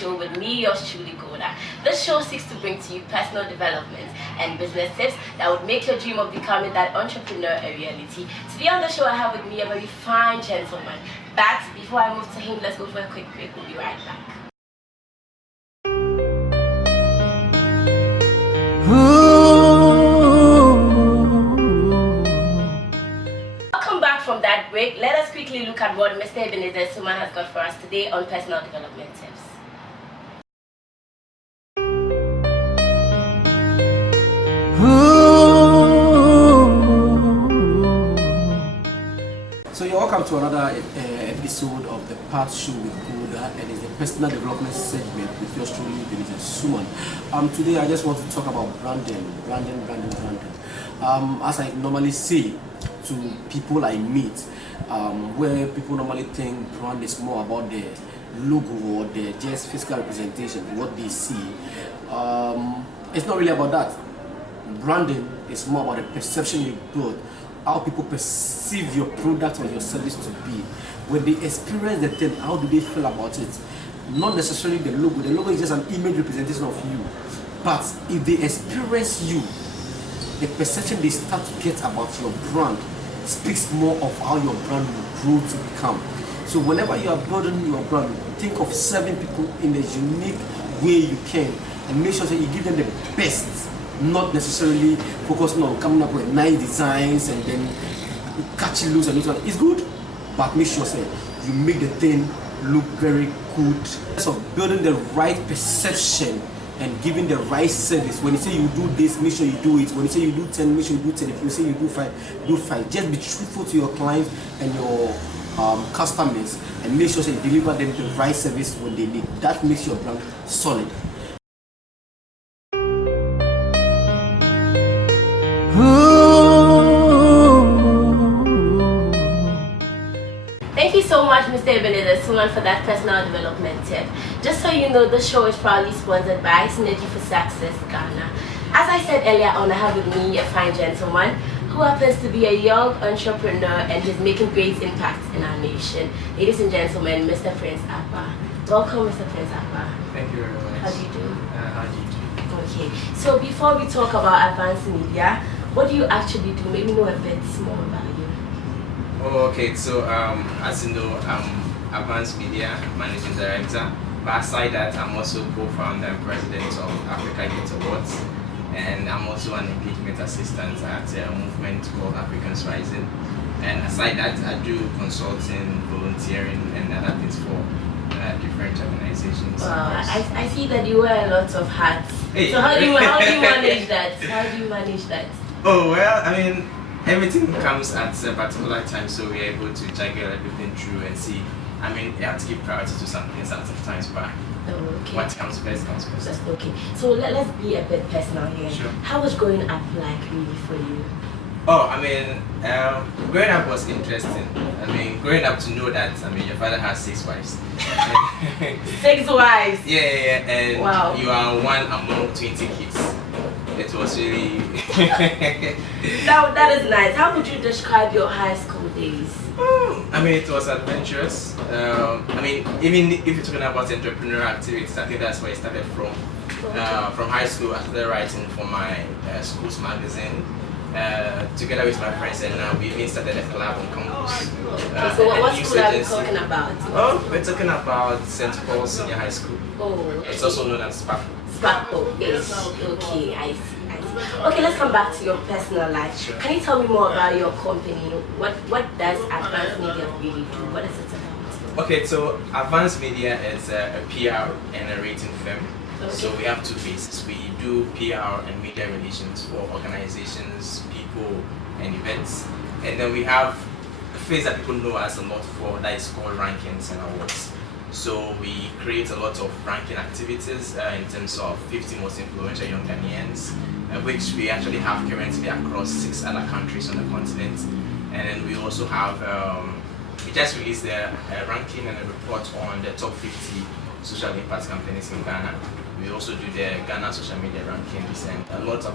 show with me, yours truly, Golda. This show seeks to bring to you personal development and business tips that would make your dream of becoming that entrepreneur a reality. Today on the show, I have with me a very fine gentleman. But before I move to him, let's go for a quick break. We'll be right back. Welcome back from that break. Let us quickly look at what Mr. Ebenezer Suman has got for us today on personal development tips. So you're welcome to another episode of the Part Show with Golda, and it's the personal development segment with yours truly, Ebenezer Suman. Today I just want to talk about branding. As I normally say to people I meet, where people normally think brand is more about the logo or the just physical representation, what they see. It's not really about that. Branding is more about the perception you build, how people perceive your product or your service to be. When they experience the thing, how do they feel about it? Not necessarily the logo. The logo is just an image representation of you. But if they experience you, the perception they start to get about your brand speaks more of how your brand will grow to become. So whenever you are building your brand, think of serving people in a unique way you can, and make sure that you give them the best, not necessarily focusing on coming up with nice designs and then catchy looks and all. It's good, but make sure that you make the thing look very good. So building the right perception and giving the right service. When you say you do this, make sure you do it. When you say you do 10, make sure you do 10. If you say you do 5, do 5. Just be truthful to your clients and your customers, and make sure that you deliver them the right service when they need. That makes your brand solid. Thank you so much, Mr. Ebenezer Suman, for that personal development tip. Just so you know, the show is proudly sponsored by Synergy for Success Ghana. As I said earlier on, I have with me a fine gentleman who happens to be a young entrepreneur and he's making great impact in our nation. Ladies and gentlemen, Mr. Prince Akpah. Welcome, Mr. Prince Akpah. Thank you very much. How do you do? How do you do? Okay, so before we talk about Advanced Media, what do you actually do? Maybe know a bit more about you. Oh, okay. So, as you know, I'm Advanced Media Managing Director. But aside that, I'm also co-founder and president of Africa Youth Awards. And I'm also an engagement assistant at a movement called Africans Rising. And aside that, I do consulting, volunteering, and other things for different organizations. Wow, I see that you wear a lot of hats. Hey. So how do you manage that? How do you manage that? Oh, well, I mean, everything comes at a particular time, so we're able to juggle everything through and see. I mean, you have to give priority to some things at times, but okay. What comes first comes first. That's okay. So let's be a bit personal here. Sure. How was growing up like really for you? Oh, I mean, growing up was interesting. I mean, growing up to know that, I mean, your father has 6 wives. 6 wives? Yeah, and wow. You are one among 20 kids. It was really... that is nice. How would you describe your high school days? I mean, it was adventurous. I mean, even if you're talking about entrepreneurial activities, I think that's where it started from. From high school, I started writing for my school's magazine. Together with my friends, and now we even started a collab on campus. So what school are we talking about? Oh, we're talking about St. Paul's Senior High School. Oh, it's also known as SPAC. Sparkle, yes. Okay, I see. Okay, let's come back to your personal life. Sure. Can you tell me more about your company? What does Advanced Media really do? What is it about? Okay, so Advanced Media is a PR and a rating firm. Okay. So we have 2 phases. We do PR and media relations for organizations, people, and events. And then we have a phase that people know us a lot for, that is called rankings and awards. So we create a lot of ranking activities in terms of 50 most influential young Ghanaians, which we actually have currently across 6 other countries on the continent. And then we also have, we just released a ranking and a report on the top 50 social impact companies in Ghana. We also do the Ghana social media rankings and a lot of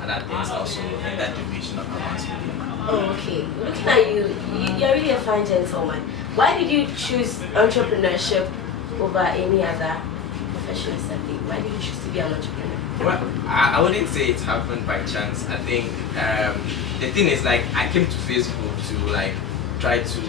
other things also in that division of Advanced Media. Oh, okay. Looking at you, you're really a fine gentleman. Why did you choose entrepreneurship over any other professional setting? Why did you choose to be an entrepreneur? Well, I wouldn't say it happened by chance. I think the thing is, like, I came to Facebook to like try to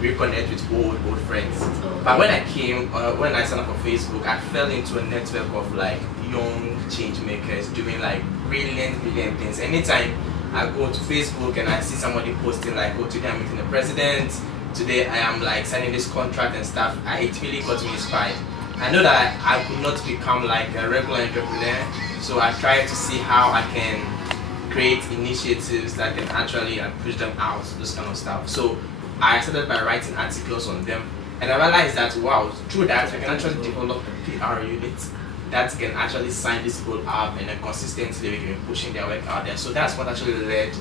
reconnect with old friends. Okay. But when I signed up for Facebook, I fell into a network of like young change makers doing like brilliant things. Anytime I go to Facebook and I see somebody posting like, oh, today I'm meeting the president, today I am like signing this contract and stuff, it really got me inspired. I know that I could not become like a regular entrepreneur, so I tried to see how I can create initiatives that can actually push them out, this kind of stuff. So I started by writing articles on them, and I realized that wow, through that I can actually develop a PR unit that can actually sign this people up and then consistently we can be pushing their work out there. So that's what actually led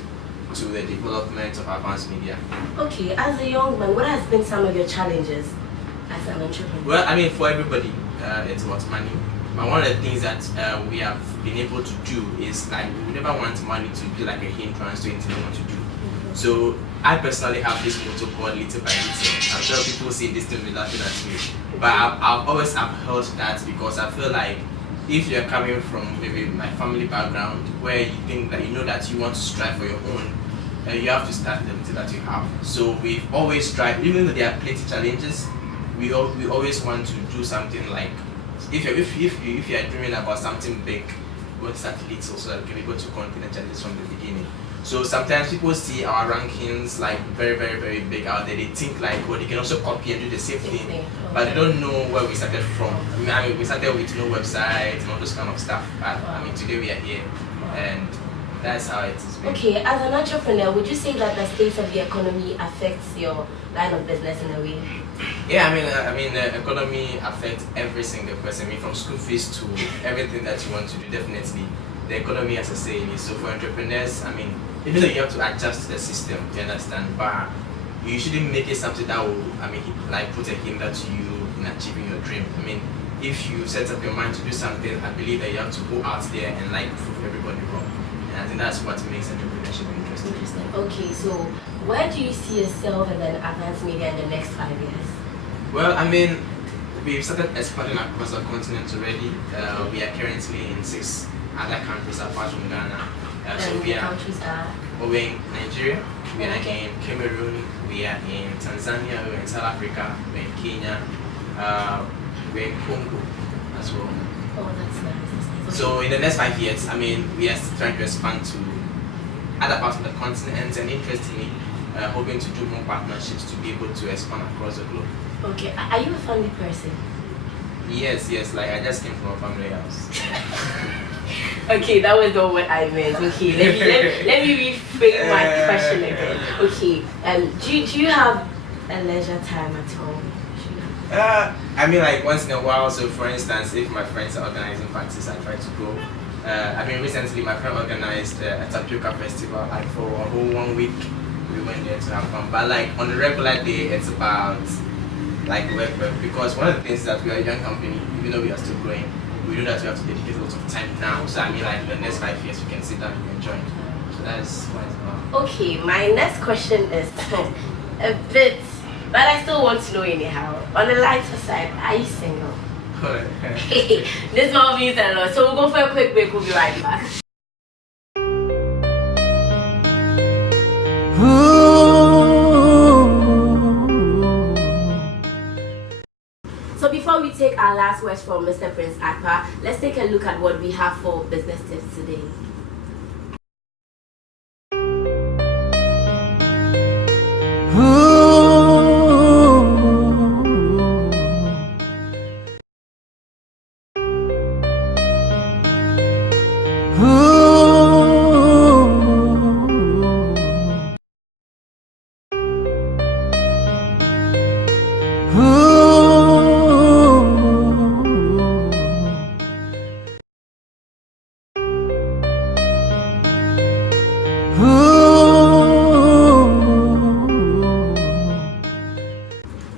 to the development of Advanced Media. Okay, as a young man, what has been some of your challenges as an entrepreneur? Well, I mean, for everybody, it's about money. But one of the things that we have been able to do is like we never want money to be like a hindrance to anything we want to do. So I personally have this motto called little by little. I'm sure people see this thing laughing at me, but I've always upheld that because I feel like if you're coming from maybe my family background where you think that you know that you want to strive for your own, you have to start the little that you have. So we've always tried, even though there are plenty challenges, we always want to do something like if you're dreaming about something big, go to start little so that you can be able to conquer the challenges from the beginning. So sometimes people see our rankings like very big out there. They think like, oh, they can also copy and do the same thing, Okay. but they don't know where we started from. I mean, we started with no website and all those kind of stuff. But I mean, today we are here, and that's how it is. Okay, as an entrepreneur, would you say that the state of the economy affects your line of business in a way? Yeah, I mean, the economy affects every single person. I mean, from school fees to everything that you want to do. Definitely, the economy has a say in it. So for entrepreneurs, I mean, even though you have to adjust to the system, you understand, but you shouldn't make it something that will, I mean, like put a hinder to you in achieving your dream. I mean, if you set up your mind to do something, I believe that you have to go out there and like prove everybody wrong. And I think that's what makes entrepreneurship interesting. Interesting. Okay, so where do you see yourself and then Advanced Media in the next 5 years? Well, I mean, we've started expanding across the continent already. We are currently in 6 other countries apart from Ghana. So we are countries are? we're in Nigeria, we are in Cameroon, we are in Tanzania, we're in South Africa, we're in Kenya, we're in Congo as well. Oh, that's nice. So in the next 5 years, I mean, we are still trying to expand to other parts of the continent, and interestingly, hoping to do more partnerships to be able to expand across the globe. Okay, are you a family person? Yes, like I just came from a family house. Okay, that was not what I meant. Okay, let me reframe my question again. Okay, do you have a leisure time at home? I mean, like once in a while. So for instance, if my friends are organizing parties, I try to go. I mean, recently my friend organized a tapioca festival, like for a whole 1 week. We went there to have fun. But like on a regular day, it's about like work, because one of the things that we are a young company, even though we are still growing, we know that we have to dedicate a lot of time now. So I mean, like in the next 5 years, we can sit down and enjoy. So that's why it's about. Okay, my next question is a bit, but I still want to know anyhow. On the lighter side, are you single? This one means a lot. So we'll go for a quick break. We'll be right back. So before we take our last words from Mr. Prince Akpah, let's take a look at what we have for business tips today.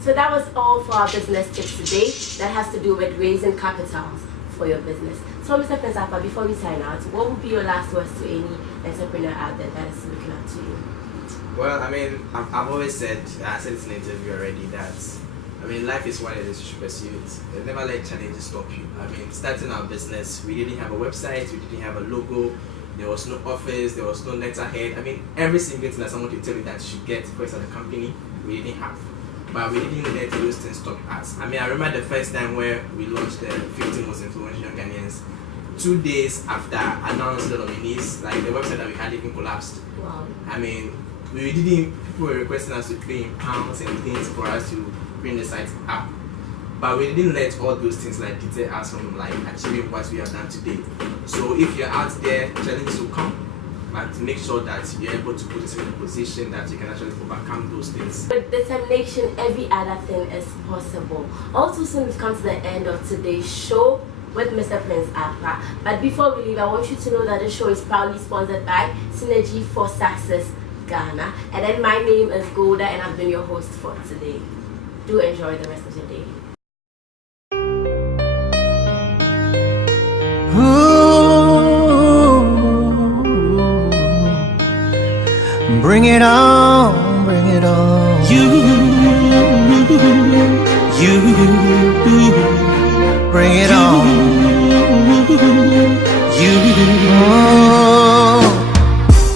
So that was all for our business tips today that has to do with raising capitals for your business. So Mr. Prince Akpah, before we sign out, what would be your last words to any entrepreneur out there that is looking up to you? Well, I mean, I've always said, I said this in an interview already, that I mean, life is what it is, you should pursue it. Never let challenges stop you. I mean, starting our business, we didn't have a website, we didn't have a logo, there was no office, there was no letterhead. I mean, every single thing that someone can tell you that you should get first at the company, we didn't have. But we didn't let those things stop us. I mean, I remember the first time where we launched the 15 most influential young Ghanaians. 2 days after announcing the nominees, like the website that we had even collapsed. Wow. I mean, people were requesting us to pay in pounds and things for us to bring the site up. But we didn't let all those things like deter us from like achieving what we have done today. So if you're out there, challenges will come, but make sure that you're able to put yourself in a position that you can actually overcome those things. With determination, every other thing is possible. Also, soon we've come to the end of today's show with Mr. Prince Akpah. But before we leave, I want you to know that the show is proudly sponsored by Synergy for Success Ghana. And then my name is Golda and I've been your host for today. Do enjoy the rest of your day. Bring it on, bring it on. Bring it on.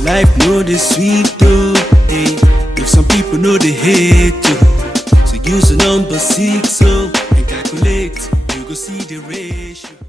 Life know the sweet though, hey. If some people know they hate you, so use the number 6 so and calculate, you go see the ratio.